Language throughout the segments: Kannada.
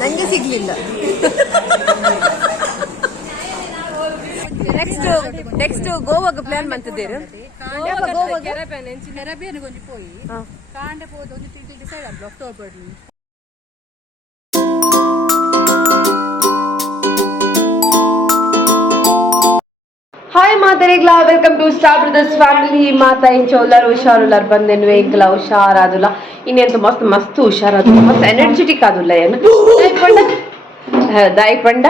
ನಂಗೆ ಸಿಗ್ಲಿಲ್ಲ. ನೆಕ್ಸ್ಟ್ ಗೋವಾಗ ಪ್ಲಾನ್ ಮಾಡ್ತಿದ್ದೀರಾ? ಹಾಯ್ ಮಾತಾಡಿಗ್ಲಾ, welcome to star brothers family. ಮಾತಾ ಇಂಚ ಎಲ್ಲರೂ ಹುಷಾರುಲ್ಲಾರ ಬಂದೇನು ಎಂಕ್ಲ ಹುಷಾರಾದುಲ್ಲ. ಇನ್ನೆಂತ ಮಸ್ತ್ ಮಸ್ತ್ ಹುಷಾರಾದು, ಮಸ್ತ್ ಎನರ್ಜೆಟಿಕ್ ಆದುಲ್ಲ ಏನು ದಾಯಿ ಪಂಡ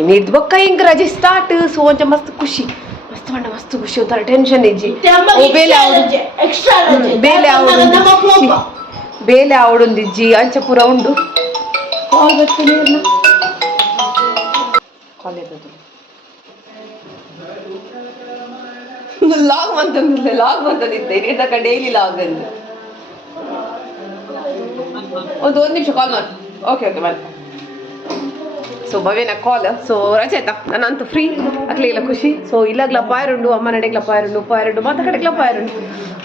ಇನ್ನು ಇದ್ ಬೊಕ್ಕ ಹಿಂಗ್ ರಜೆ ಸ್ಟಾರ್ಟ್. ಸೊ ಒಂಚ ಮಸ್ತ್ ಖುಷಿ, ಮಸ್ತ್ ಪಂಡ ಮಸ್ತ್ ಖುಷಿ. ಒಂಥರ ಟೆನ್ಷನ್ ಇಜ್ಜಿ ಬೇಲೆ ಆವಡೊಂದಿಜ್ಜಿ ಅಂಚ ಪೂರ ಉಂಡು. ಲಾಗ್ ಮಂತಂದಿದ್ದೆ ತಕ ಡೈಲಿ ಲಾಗ್ ಅಂದು ಒಂದು ನಿಮಿಷ ಕಾಲ್ ಮಾಡಿ. Okay okay bye. ಸೊ ಭವ್ಯನ ಕಾಲ್. ಸೊ ರಜೆ ಆಯ್ತಾ, ನಾನಂತೂ ಫ್ರೀ ಅಕ್ಲಿಲ್ಲ ಖುಷಿ. ಸೊ ಇಲ್ಲಾಗ್ಲ ಪಾಯರುಂಡು, ಅಮ್ಮ ನಡೆಗ್ಲ ಪಾಯರುಂಡು ಮಾತ ಕಡೆಗ್ಲ ಪಾಯರುಂಡು.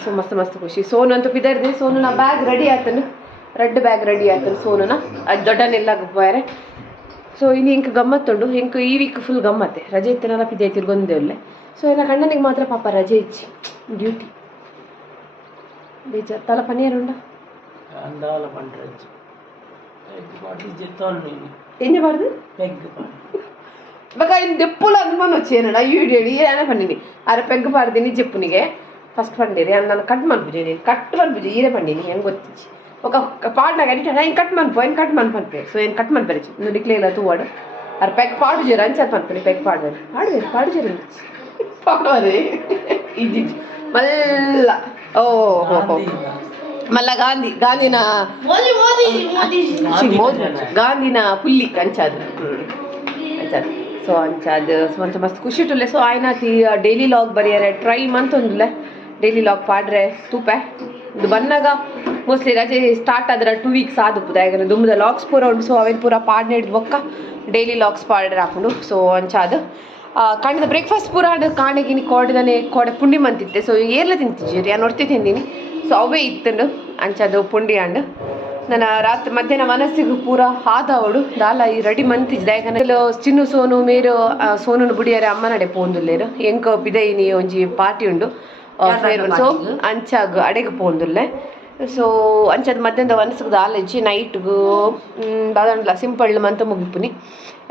ಸೊ ಮಸ್ತ್ ಮಸ್ತ್ ಖುಷಿ. ಸೋನು ಅಂತೂ ಬಿದ್ದಾರ್ದೆ. ಸೋನುನ ಬ್ಯಾಗ್ ರೆಡಿ ಆತನು, ರೆಡ್ ಬ್ಯಾಗ್ ರೆಡಿ ಆತನು ಸೋನುನ. ಅದು ದೊಡ್ಡನೆಲ್ಲಾಗ ಪಾಯರೆ. ಸೊ ಇನ್ನು ಇಂಕ ಗಮ್ಮತ್ತುಂಡು. ಇಂಕ ಈ ವೀಕ್ ಫುಲ್ ಗಮ್ಮತ್ತೆ. ರಜೆ ಇತ್ತನಲ್ಲ ಪಿದೆ ತಿರ್ಗೊಂಡೆ ಒಳ್ಳೆ. ಸೊ ಎಲ್ಲ ಕಣ್ಣನಿಗೆ ಮಾತ್ರ ಪಾಪ ರಜೆ ಇಚ್ಚಿ ಡ್ಯೂಟಿ ಬೇಜಾರು. ತಲ ಪನೀರುಂಡ ಎಂಜ ಪಾಡ್ದು ಬಕ ಇನ್ನು ದೆಪ್ಪುಲ ಅನುಮಾನ వచ్చేనడా ఈ వీడియో ఏనా పండిని అరే పెగ్గు పాడుదిని చెప్పునిగే ఫస్ట్ పండిరి నన్ను కట్ మన్పుజే నేను కట్ మన్పుజే ఈరే పండిని ಹೆಂಗೆ ಗೊತ್ತಿಚ್ಚಿ ఒక పాడినాక అడిగితే ఆయన కట్ మన్పే సో ఆయన కట్ మన్పరిచి నువ్వు డిక్లేలా తూవాడు అరే పెగ్ పాడు చేరు అని చెప్పి అనుకుని పెగ్ పాడు చేరు పాడవది ఇది మళ్ళా ఓహో మళ్ళా ಗಾಂಧಿನ ಪುಲ್ಲಿ ಅಂಚಾದು. ಸೊ ಅಂಚಾದು ಒಂಚ ಮಸ್ತ್ ಖುಷಿ ಇಟ್ಟುಲ್ಲೆ. ಸೊ ಆಯ್ನ ಡೈಲಿ ಲಾಗ್ ಬರೆಯಾರೆ ಟ್ರೈ ಮಂತೊಂದುಲ್ಲೆ ಡೈಲಿ ಲಾಗ್ ಪಾಡ್ರೆ ತೂಪೆ ಇದು ಬನ್ನಾಗ ಮೋಸ್ಟ್ಲಿ ರಜೆ ಸ್ಟಾರ್ಟ್ ಆದ್ರೆ 2 ವೀಕ್ಸ್ ಆದುಪ್ಪುದ. ಯಾಕಂದ್ರೆ ದುಮ್ಮದ ಲಾಗ್ಸ್ ಪೂರ ಉಂಟು. ಸೊ ಅವೇನು ಪೂರ ಪಾಡ್ನೆ ಹಿಡ್ದು ಒಕ್ಕ ಡೈಲಿ ಲಾಗ್ಸ್ ಪಾಡ್ರೆ ಹಾಕೊಂಡು. ಸೊ ಅಂಚಾದು ಕಾಣಿದ ಬ್ರೇಕ್ಫಾಸ್ಟ್ ಪೂರ ಕಾಣೆಗಿನಿ ಕೋಡೆ ಪುಂಡಿ ಮಂತಿತ್ತೆ. ಸೊ ಏರ್ಲ ತಿಂತಿದ್ದೀರಿ ನಾನು ನೋಡ್ತಿ ತಿಂದೀನಿ. ಸೊ ಅವೇ ಇತ್ತಂಡು ಅಂಚದು ಪುಂಡಿ ಅಂಡು ನಾನು ರಾತ್ರಿ ಮಧ್ಯಾಹ್ನ ಮನಸ್ಸಿಗೂ ಪೂರ ಆದವಡು ದಾಲ ಈ ರೆಡಿ ಮಂತಿದ್ದೆ. ಯಾಕಂದ್ರೆ ಚಿನ್ನು ಸೋನು ಮೇರು ಸೋನು ಬುಡಿಯಾರೆ ಅಮ್ಮ ನಡೆ ಪೋಂದುಲ್ಲೇರು ಎಂಕ ಪಿದೈನಿ ಒಂಜಿ ಪಾರ್ಟಿ ಉಂಡು ಫೇರ್ವೆಲ್. ಸೊ ಅಂಚಾಗ ಅಡೆಗೆ ಪೋಂದುಲ್ಲೆ. ಸೊ ಅಂಚದ ಮಧ್ಯಾಹ್ನದ ಮನಸ್ಸಿಗೆ ದಾಲ ಇಚ್ಚಿ ನೈಟ್ಗೂ ದಾದಂಡ್ಲ ಸಿಂಪಲ್ ಮಂತ ಮುಗಿಪುನಿ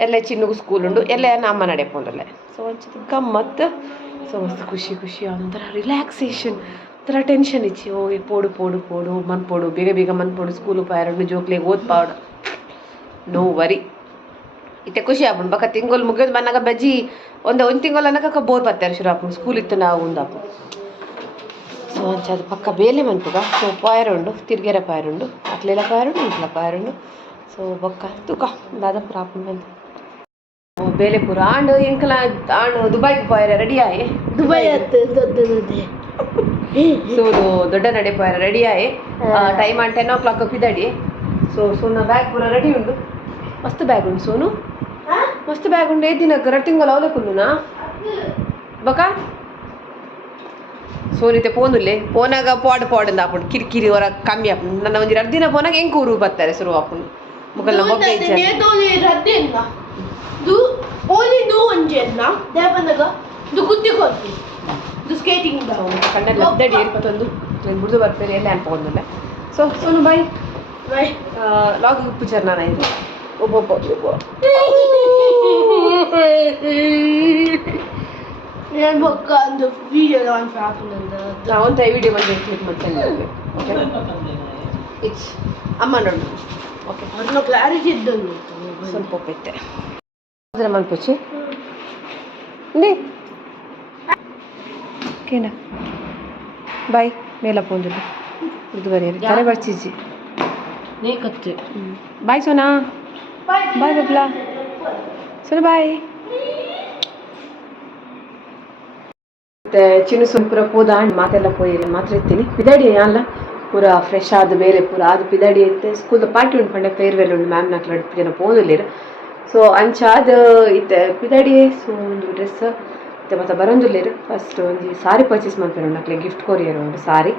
ಎಲ್ಲ ಚಿನ್ನುಗೂ ಸ್ಕೂಲ್ ಉಂಡು ಎಲ್ಲ ಅಮ್ಮ ನಡೆ ಪೋಂದುಲ್ಲೆ. ಸೊ ಅಂಚದ ಗಮ್ಮತ್ತು. ಸೊ ಮಸ್ತ್ ಖುಷಿ ಒಂಥರ ರಿಲ್ಯಾಕ್ಸೇಷನ್, ಒಂಥರ ಟೆನ್ಷನ್ ಇಚ್ಚಿ ಓ ಪೋಡು ಮನ್ಪೋಡು ಬೇಗ ಮನ್ಪೋಡು ಸ್ಕೂಲು ಪಾಯರಡು ಜೋಕ್ಲಿಗೆ ಓದ್ಪಾಡು ನೋ ವರಿ ಇತ್ತೆ ಖುಷಿ ಆಪುಂಡು. ಬಕ್ಕ ತಿಂಗಳು ಮುಗಿಯೋದು ಬನ್ನಾಗ ಬಜ್ಜಿ ಒಂದು ತಿಂಗಳು ಅನ್ನಕ ಬೋರ್ ಬರ್ತಾರೆ ಶುರು ಆಪುಂಡು ಸ್ಕೂಲ್ ಇತ್ತು ನಾವು ಉಂದಾಪು. ಸೊ ಅಂಚದು ಪಕ್ಕ ಬೇಲೆ ಮನ್ಪುಗ. ಸೊ ಪಾಯರುಂಡು ತಿರ್ಗೆರೆ ಪಾಯರುಂಡು ಅಕ್ಲೆಲ್ಲ ಪಾಯರುಂಡು ಇಂಕ್ಲ ಪಾಯರುಂಡು. ಸೊ ಬೊಕ್ಕ ತುಕ ದಾದಪುರ ಆಪುಂಡು ಬಂದು ಬೇಲೆ ಪೂರ ಆಂಡು ಎಂಕಲ ಆಂಡು ದುಬೈಗೆ ಪಾಯರೆ ರೆಡಿ ಆಯೆ ದುಬೈ ಸೋನು ದೊಡ್ಡ ನಡೆ ಪಾಯರ ರೆಡಿ ಆಯೆ ಟೈಮ್ 10 o'clock ಪಿದಡಿ. ಸೊ ಸೋನ ಬ್ಯಾಗ್ ಪೂರ ರೆಡಿ ಉಂಡು. ಮಸ್ತ್ ಬ್ಯಾಗ್ ಉಂಡು ಸೋನು, ಮಸ್ತ್ ಬ್ಯಾಗ್ ಉಂಡು. ಏದಿನಕ್ಕೆ ರಟ್ಟಿಂಗಲ್ ಅವಲಕ್ಕುಂಡುನಾ ಬಕ ಸೋನಿತೆ ಪೋನುಲ್ಲೆ ಪೋನಾಗ ಪಾಡ್ ಆಪುಂಡು ಕಿರಿಕಿರಿ ಹೊರ ಕಮ್ಮಿ ಆಪುಂಡು. ನನ್ನ ಒಂಜಿ 2 ದಿನ ಪೋನಾಗ ಹೆಂಗೆ ಊರು ಬರ್ತಾರೆ ಶುರು ಆಪುಂಡು ಮುಗಲ್ನ ಮೊಬ್ಬೆ ಸ್ಕೇಟಿಂಗ್ ಕಣ್ಣೆಲ್ಲ ಅದ್ದಡಿ ಏರ್ಪತ್ತೊಂದು ಬಿಡ್ದು ಬರ್ತಾರೆ ಎಲ್ಲ ಅನ್ಕೊಂಡಲ್ಲ. ಸೊ ಸೋನು ಬಾಯ್ ಲಾಗ್ ಪಿಕ್ಚರ್ ನಾನು ಇದು ಒಬ್ಬೊಬ್ಬ ಒಂದು ವಿಡಿಯೋ ಬಂದು ಕ್ಲಿಕ್ ಮಾಡ್ತೇನೆ. ಓಕೆ ಇಟ್ಸ್ ಅಮ್ಮ ನೋಡು. ಓಕೆ ಅದನ್ನ ಕ್ಲಾರಿಟಿ ಇದ್ದಂಗೆ ಸ್ವಲ್ಪ ಒಪ್ಪೈತೆ ಅದರ ಮಲ್ಪಚ್ಚಿ ನೀ ಓಕೆನಾ ಬಾಯ್ ಮೇಲ ಪೋಂದಿಲ್ಲ ಇದು ಬರೀರಿ ತಲೆ ಬರ್ಚಿಜಿ ನೀ ಕತ್ತೆ ಬಾಯ್ ಸೋನಾ ಬಾಯ್ ಬಬ್ಲಾ ಸೋನು ಬಾಯ್. ಮತ್ತೆ ಚಿನ್ನು ಸೊನ್ ಪೂರ ಪೋದ ಮಾತೆಲ್ಲ ಪೋಯಿರಿ ಮಾತ್ರ ಇರ್ತೀನಿ ಪಿದಾಡಿ ಅಲ್ಲ ಪೂರ ಫ್ರೆಶ್ ಆದ ಬೇರೆ ಪೂರ ಅದು ಪಿದಾಡಿ ಇತ್ತೆ. ಸ್ಕೂಲ್ದ ಪಾರ್ಟಿ ಉಂಟು ಪಂಡೆ ಫೇರ್ವೆಲ್ ಉಂಟು ಮ್ಯಾಮ್ ನಾಲ್ಕು ಜನ ಪೋದಲ್ಲಿರು. ಸೊ ಅಂಚಾದ ಇತ್ತೆ ಪಿದಾಡಿ. ಸೊ ಒಂದು ಡ್ರೆಸ್ ಮತ್ತೆ ಬರೋಂದುಲ್ಲೇರು ಫಸ್ಟ್ ಒಂದು ಸಾರಿ ಪರ್ಚೇಸ್ ಮಾಡ್ತಾರೆ ನಕ್ಲೆ ಗಿಫ್ಟ್ ಕೊರಿಯರ್ ಒಂದು ಸಾರಿ.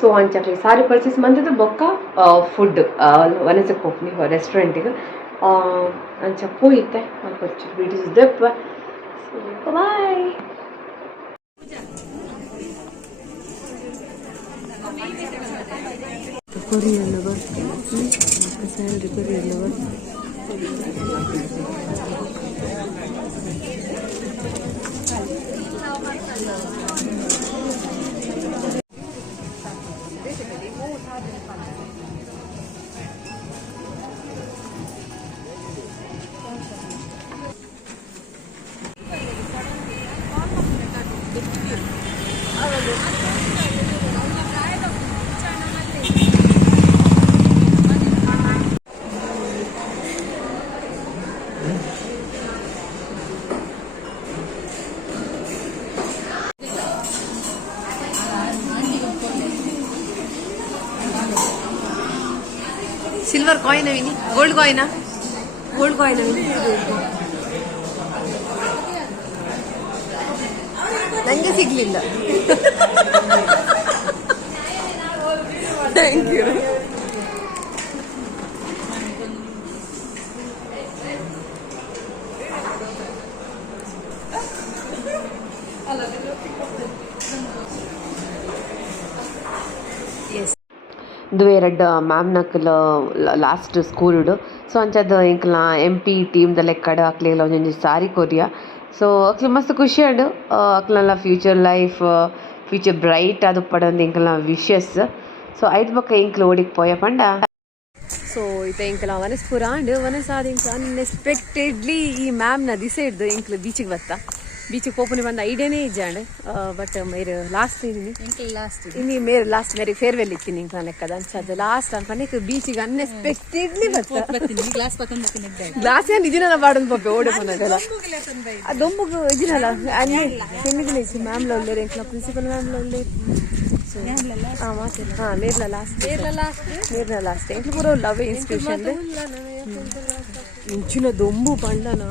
ಸೊ ಅಂಚಕ್ಲಿ ಸಾರಿ ಪರ್ಚೇಸ್ ಮಾಡಿದ್ದು ಬೊಕ್ಕ ಫುಡ್ ವನಸಕ್ಕೆ ಹೋಗ್ನಿ ರೆಸ್ಟೋರೆಂಟಿಗೆ ಅಂಚ ಪೋಯಿತ್ತೆ ಮಲ್ಪೊಚ್ಚು ಬಿಡಿಸ್ ದೆಪ್ಪ. ಬಾಯ್. ಕೊರಿಯಲ್ಲ ಬರ್ತೀನಿ ಸ್ಯಾಲ್ರಿ ಕೊರಿಯಲ್ಲ ಬರ್ತೀನಿ. ಸಿಲ್ವರ್ ಕಾಯಿನ್ ವಿನಿ, ಗೋಲ್ಡ್ ಕಾಯಿನಾ? ಗೋಲ್ಡ್ ಕಾಯಿನ್ ವಿನಿ, ನಂಗೆ ಸಿಗ್ಲಿಲ್ಲ. Thank you. ಇದು ಎರಡು ಮ್ಯಾಮ್ನಕ್ಕಲ ಲಾಸ್ಟ್ ಸ್ಕೂಲ್ಡು. ಸೊ ಅಂಚದು ಇಂಕ್ಲ MP ಟೀಮ್ದ ಲೆಕ್ಕಡು ಅಕ್ಲೆಲ್ಲ ಒಂದೊಂದು ಸಾರಿ ಕೊರಿಯ. ಸೊ ಅಕ್ಲು ಮಸ್ತ್ ಖುಷಿ ಉಂಡು. ಅಕ್ಲೆಲ್ಲ ಫ್ಯೂಚರ್ ಲೈಫ್ ಫ್ಯೂಚರ್ ಬ್ರೈಟ್ ಅದು ಪಡೊಂದು ಇಂಕ್ಲ ವಿಶಸ್. ಸೊ ಐದು ಪಕ್ಕ ಇಂಕ್ಲು ಓಡಿಗೆ ಪೋಯ ಪಂಡ. ಸೊ ಇದು ಇಂಕ್ಲ ವನಸ್ ಪೂರ ಅಂಡು ವನಸ್ ಆದ ಇಂಕ್ಲ ಅನ್ಎಕ್ಸ್ಪೆಕ್ಟೆಡ್ಲಿ ಈ ಮ್ಯಾಮ್ನ ದಿಸ ಹಿಡ್ದು ಇಂಕ್ಲು ಬೀಚಿಗೆ ಬತ್ತ. ಬೀಚಿಗೆ ಪೋಪುನಿ ಬಂದ ಐಡಿಯಾನೇ ಇಜ್ಜಾಂಡು. ಬಟ್ ಮೇರೆ ಲಾಸ್ಟ್ ಇನ್ನಿ ಮೇರೆ ಲಾಸ್ಟ್ ಮೇರೆ ಫೇರ್ವೆಲ್ ಇತ್ತೀನಿ ಇಂಕ ಲೆಕ್ಕದ ಅಂಚದು ಲಾಸ್ಟ್ ಅನ್ಕೊಂಡು ಬೀಚಿಗೆ ಅನ್ಎಕ್ಸ್ಪೆಕ್ಟೆಡ್ಲಿ ಗ್ಲಾಸ್ ಏನು ಇದೀನಲ್ಲ ಬಾಡನ್ ಪಪ್ಪೆ ಓಡೆ ಬಂದಾಗಲ್ಲ ಆ ದೊಂಬುಗು ಇದೀನಲ್ಲ ಅಲ್ಲಿ ಹೆಣ್ಣಿದಿನ ಇಚ್ಚಿ ಮ್ಯಾಮ್ಲ ಒಳ್ಳೆರು ಇಂಕ್ಲ ಪ್ರಿನ್ಸಿಪಲ್ ಮ್ಯಾಮ್ಲ ಒಳ್ಳೆರು. ಹಾಂ ಮೇರ್ಲ ಲಾಸ್ಟ್ ಇಂಕ್ಲು ಪೂರ ಲವ್ ಇನ್ಸ್ಟಿಟ್ಯೂಷನ್ ಇಂಚಿನ ದೊಂಬು ಪಂಡನ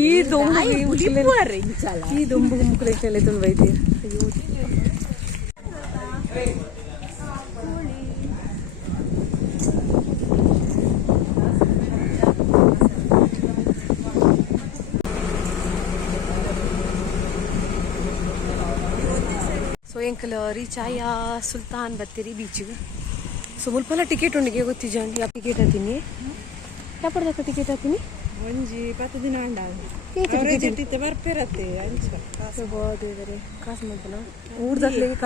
ಈ ದೊಂಬು ಮುಕ್ಕಲೆಲ್ಲ ತುಂಬ ವೈದ್ಯ. ಅಯ್ಯೋ ಸೊ ಎಂಕಲ್ ರೀಚ್ ಆಯ ಸುಲ್ತಾನ್ ಬತ್ತೀರಿ ಬೀಚಿಗೆ. ಸೊ ಮುಲ್ಪಲ್ಲ ಟಿಕೆಟ್ ಉಂಡಿಗೆ ಗೊತ್ತಿಜಂಡಿ ಆ ಟಿಕೆಟ್ ಹತ್ತೀನಿ ಯಾಪಡ್ದಕ್ಕ ಟಿಕೆಟ್ ಹಾಕಿನಿ ಒಂಜಿ 10 ದಿನ ಅಂಡ ಬರ್ಪಿರತ್ತೆ ದೇವರೇ ಕಾಸು ಮಾಡ್ತಾನ ಊರ್ದಕ್ಲಿಗೆ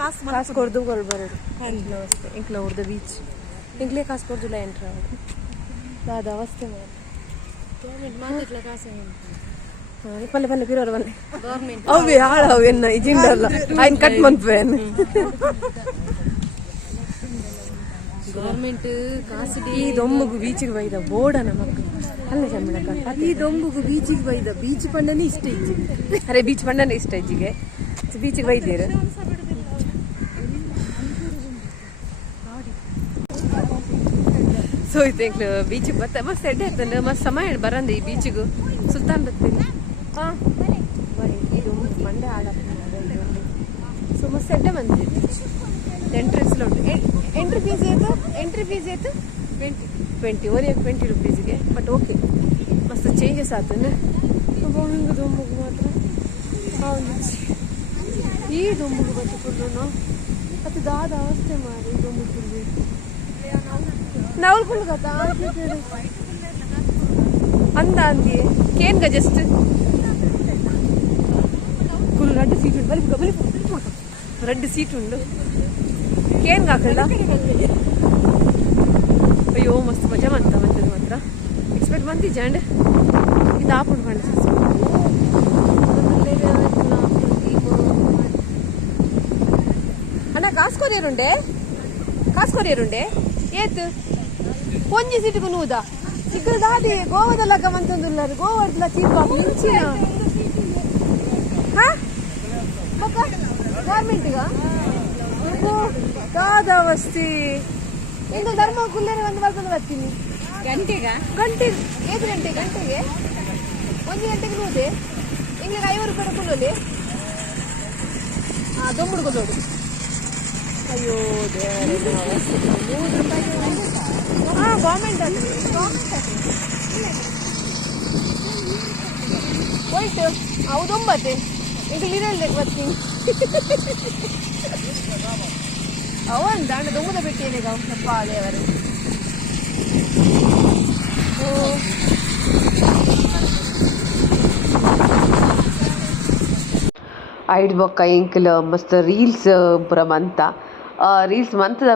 ಕಾಸು ಕೊಡ್ದು ಬರೋದು ಇಂಕ್ಲ ಊರ್ದ ಬೀಚ್ ಇಂಕ್ಲೇ ಕಾಸು ಕೊಡ್ದಿಲ್ಲ ಎಂಟ್ರ ಅದು ಅವಸ್ಥೆ ಪಲ್ಲೆ ಪಲ್ಲೆ ಪಿರೋರು ಬನ್ನಿ ಅವೇ ಹಾಳವು ಎನ್ನ ಇಜಿಂಡಲ್ಲ ಆಯ್ನ ಕಟ್ ಮಂತ್ವೆ ಗೌರ್ಮೆಂಟ್ ಕಾಸು ಈ ದೊಂಬುಗು ಬೀಚಿಗೆ ಬೈದ ಬೋರ್ಡನ ಮಕ್ಕಳು ಅಲ್ಲೇ ಚಂದ ಈ ದೊಂಬುಗು ಬೀಚಿಗೆ ಬೈದ ಬೀಚ್ ಪಂಡನೇ ಇಷ್ಟ ಇಜ್ಜಿಗೆ ಅರೆ ಬೀಚ್ ಪಂಡನೇ ಇಷ್ಟ ಇಜ್ಜಿಗೆ ಬೀಚಿಗೆ ಬೈದೇರು. ಸೊ ಇದು ಬೀಚಿಗೆ ಬತ್ತ ಮಸ್ತ್ ಎಡ್ಡೆ ಇರ್ತದೆ ಮಸ್ತ್ ಸಮಯ ಬರಂದೆ ಈ ಬೀಚಿಗೂ ಸುಲ್ತಾನ್ ಬರ್ತೀನಿ. ಹಾಂ ಬರೀ ಇದು ಮಂಡೆ ಆಡಪ್ಪ. ಸೊ ಮಸ್ತ್ ಎಡ್ಡೆ ಬಂದಿದೆ ಎಂಟ್ರೆನ್ಸ್లో ಉಂಟು. ಎಂಟ್ರಿ ಫೀಸ್ ಏತು 20 ಓರಿಯಾಗ 20 ರೂಪೀಸ್ಗೆ. ಬಟ್ ಓಕೆ ಮಸ್ತ್ ಚೇಂಜಸ್ ಆತನ ಹಿಂಗೆ ದೊಂಬುಗು ಮಾತ್ರ ಈ ದೊಂಬುಗು ಬತ್ತುಕೊಂಡು ಅದು ದಾದ ಅವಸ್ಥೆ ಮಾಡಿ ದೊಂಬುಗು ನವಲ್ ಕುಳ್ಳು ಕಥ ಅಂದ ಅಂದಿ ಕೇನ್ಗ ಜಸ್ಟ್ ಫುಲ್ ರೆಡ್ ಸೀಟ್ ಉಂಟು ರೆಡ್ ಸೀಟ್ ಉಂಡು ಕೇನ್ಗ ಹಾಕಲ್ಲ. ಅಯ್ಯೋ ಮಸ್ತ್ ಮಜಾ ಬಂತ ಬಂದದ್ದು ಮಾತ್ರ ಎಕ್ಸ್ಪೆಕ್ಟ್ ಬಂದಿದ್ದೆ ಅಂಡ್ ಇದು ಆಪುಂಡು ಕಾಣಿಸ್ ಅಣ್ಣ ಕಾಸು ಕೊರಿಯರುಂಡೆ ಏತು ಒಂಜಿ ಸೀಟಿಗೂ ನೂದ ಚಿಕ್ಕದಾದಿ ಗೋವಾದಲ್ಲ ಗಮಂತಂದುಲ್ಲ ಗೋವಾದ ಚೀಪ್ ಮಿಂಚಿನ ಹಾ ಗೌರ್ಮೆಂಟ್ಗ ಕಾದವಸ್ತಿ ಇಂದು ಧರ್ಮ ಕುಲ್ಲೇನೆ ಒಂದು ಬರ್ತಂದು ಬರ್ತೀನಿ ಗಂಟೆ 5 ಗಂಟೆಗೆ 1 ಗಂಟೆಗೆ ನೂದೆ ಇಂಗ್ಲಿಗೆ 50 ರೂಪಾಯಿ ಕುಲ್ಲೋಲಿ ದೊಂಬುಡ್ಗು ನೋಡು. ಅಯ್ಯೋ ದೇವರೇ 100 ರೂಪಾಯಿ ಗೌರ್ಮೆಂಟ್ ಹೋಯ್ತು ಹೌದೊಂಬತ್ತೆ ಈಗ ನೀರಲ್ಲಿ ಬರ್ತೀನಿ ಅವನ್ ದಾಂಡ ದೊಂಗದ ಬಿಟ್ಟೇನೆ ಸ್ವಲ್ಪ ದೇವರು ಐಡ್ ಬೊಕ್ಕ ಇಂಕ್ಲ ಮಸ್ತ್ ರೀಲ್ಸ್ ಪೂರ ಮಂತ ರೀಲ್ಸ್ ಮಂತದ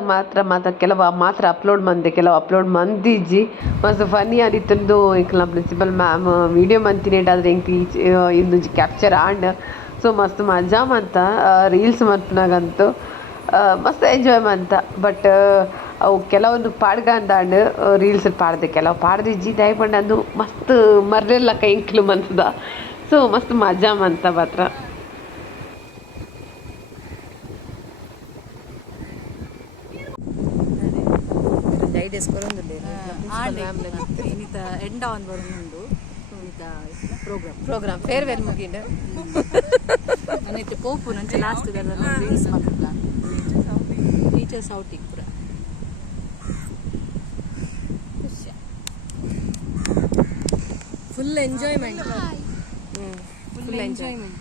ಮಾತ್ರ ಕೆಲವು ಮಾತ್ರ ಅಪ್ಲೋಡ್ ಮಂದೆ ಕೆಲವು ಅಪ್ಲೋಡ್ ಮಂದಿಜ್ಜಿ ಮಸ್ತ್ ಫನಿ ಆದಿತ್ತಂದು ಇಂಕ್ಲ ಪ್ರಿನ್ಸಿಪಲ್ ಮ್ಯಾಮ್ ವಿಡಿಯೋ ಮಂತಿನೇಟಾದ್ರೆ ಇಂಕ್ ಇಂದು ಕ್ಯಾಪ್ಚರ್ ಆಂಡ್ ಸೊ ಮಸ್ತ್ ಮಜಾ ಮಂತ ರೀಲ್ಸ್ ಮನ್ಪುನಾಗಂತೂ ಮಸ್ತ್ ಎಂಜಾಯ್ ಮಂತ ಬಟ್ ಅವು ಕೆಲವೊಂದು ಪಾಡ್ಗಂದಾಂಡ್ ರೀಲ್ಸ್ ಪಾಡ್ದೆ ಕೆಲವು ಪಾಡ್ದಿಜ್ಜಿ ದಯಪಂಡು ಮಸ್ತ್ ಮರ್ಲೆಲ್ಲಕ ಇಂಕ್ಲು ಮಂತದ ಸೊ ಮಸ್ತ್ ಮಜಾ ಮಂತ ಮಾತ್ರ ಐಡಿಯಾಸ್ ಎಂಡ ಒಂದು ಬರೋದು ಪ್ರೋಗ್ರಾಮ್ ಫೇರ್ವೆಲ್ ಮುಗಿಂಡು ಪೋಪು ನಂಚೆ ಲಾಸ್ಟ್ ರೀಲ್ಸ್ ಮಾಡ್ತಿಲ್ಲ ಟೀಚರ್ಸ್ ಔಟಿಂಗ್ ಪೂರ full enjoyment full enjoyment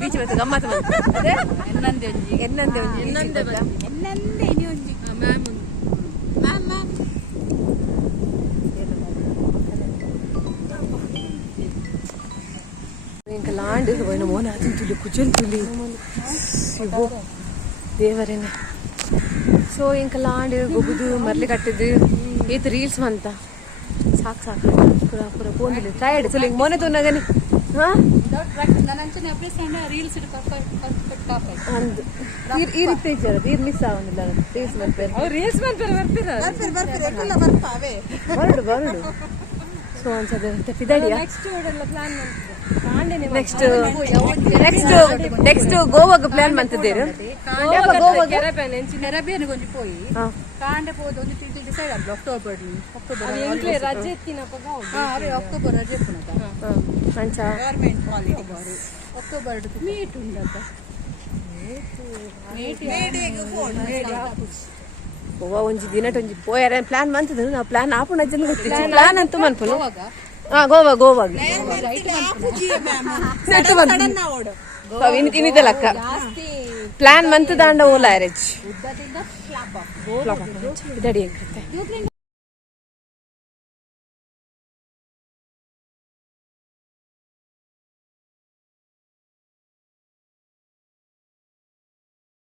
beach ಗಮ್ಮತ್ ಲಾಂಡ್ ಮೋನ ತಿಂತುಲಿ ಕುಜಂತುಲಿ ದೇವರೇನೆ ಸೊ ಇಂಕ ಲಾಂಡ್ ಗೊಬ್ಬುದು ಮರ್ಲಿ ಕಟ್ಟಿದ್ದು ಈತ ರೀಲ್ಸ್ ಮಂತ ಸಾಕು ಸಾಕು ಪೂರ ಪೂರ ಪೋಂದಿಲ್ಲ ಟಯರ್ಡ್ ಸೊ ಹಿಂಗೆ ಮೊನ್ನೆ ತೊನ್ನಗನಿ ಹಾಂ ರೀಲ್ಸ್ ಈ ರೀತಿ ಇದು ಮಿಸ್ ಆಗೋದಿಲ್ಲ ರೀಲ್ಸ್ ಮಾಡ್ತಾರೆ ರೀಲ್ಸ್ ಮಾಡ್ತಾರೆ ಬರ್ಡು ಬರ್ಡು ಸೊ ಅನ್ಸದೆ ಫಿದಾಡಿಯಾ ನೆಕ್ಸ್ಟ್ ಗೋವಾಗ ಪ್ಲಾನ್ ಮಾಡ್ತಿದ್ದೀರಿ ಕೊಂಚ ಪೋಯಿ ಕಾಂಡೆ ಹೋದ ಒಂದು ಡಿಸೈಡ್ ಆಗ್ಲಿ ಅಕ್ಟೋಬರ್ ರಜೆ ಅಕ್ಟೋಬರ್ ರಜೆ ಅಕ್ಟೋಬರ್ ಮೀಟ್ ಉಂಟಂತ ಒಂಜಿ ದಿನ ಒಂಜಿ ಪೋಯಾರ ಪ್ಲಾನ್ ಮಂತದ ನಾವು ಪ್ಲಾನ್ ಆಪುಣ ಜನ ಗೊತ್ತಿಲ್ಲ ಪ್ಲಾನ್ ಅಂತೂ ಮನ್ಪುನು ಗೋವಾ ಇನ್ನಿದೆ ಲಕ್ಕ ಪ್ಲಾನ್ ಮಂತ್ ದಾಂಡ ಓಲಾ ರೆಚ್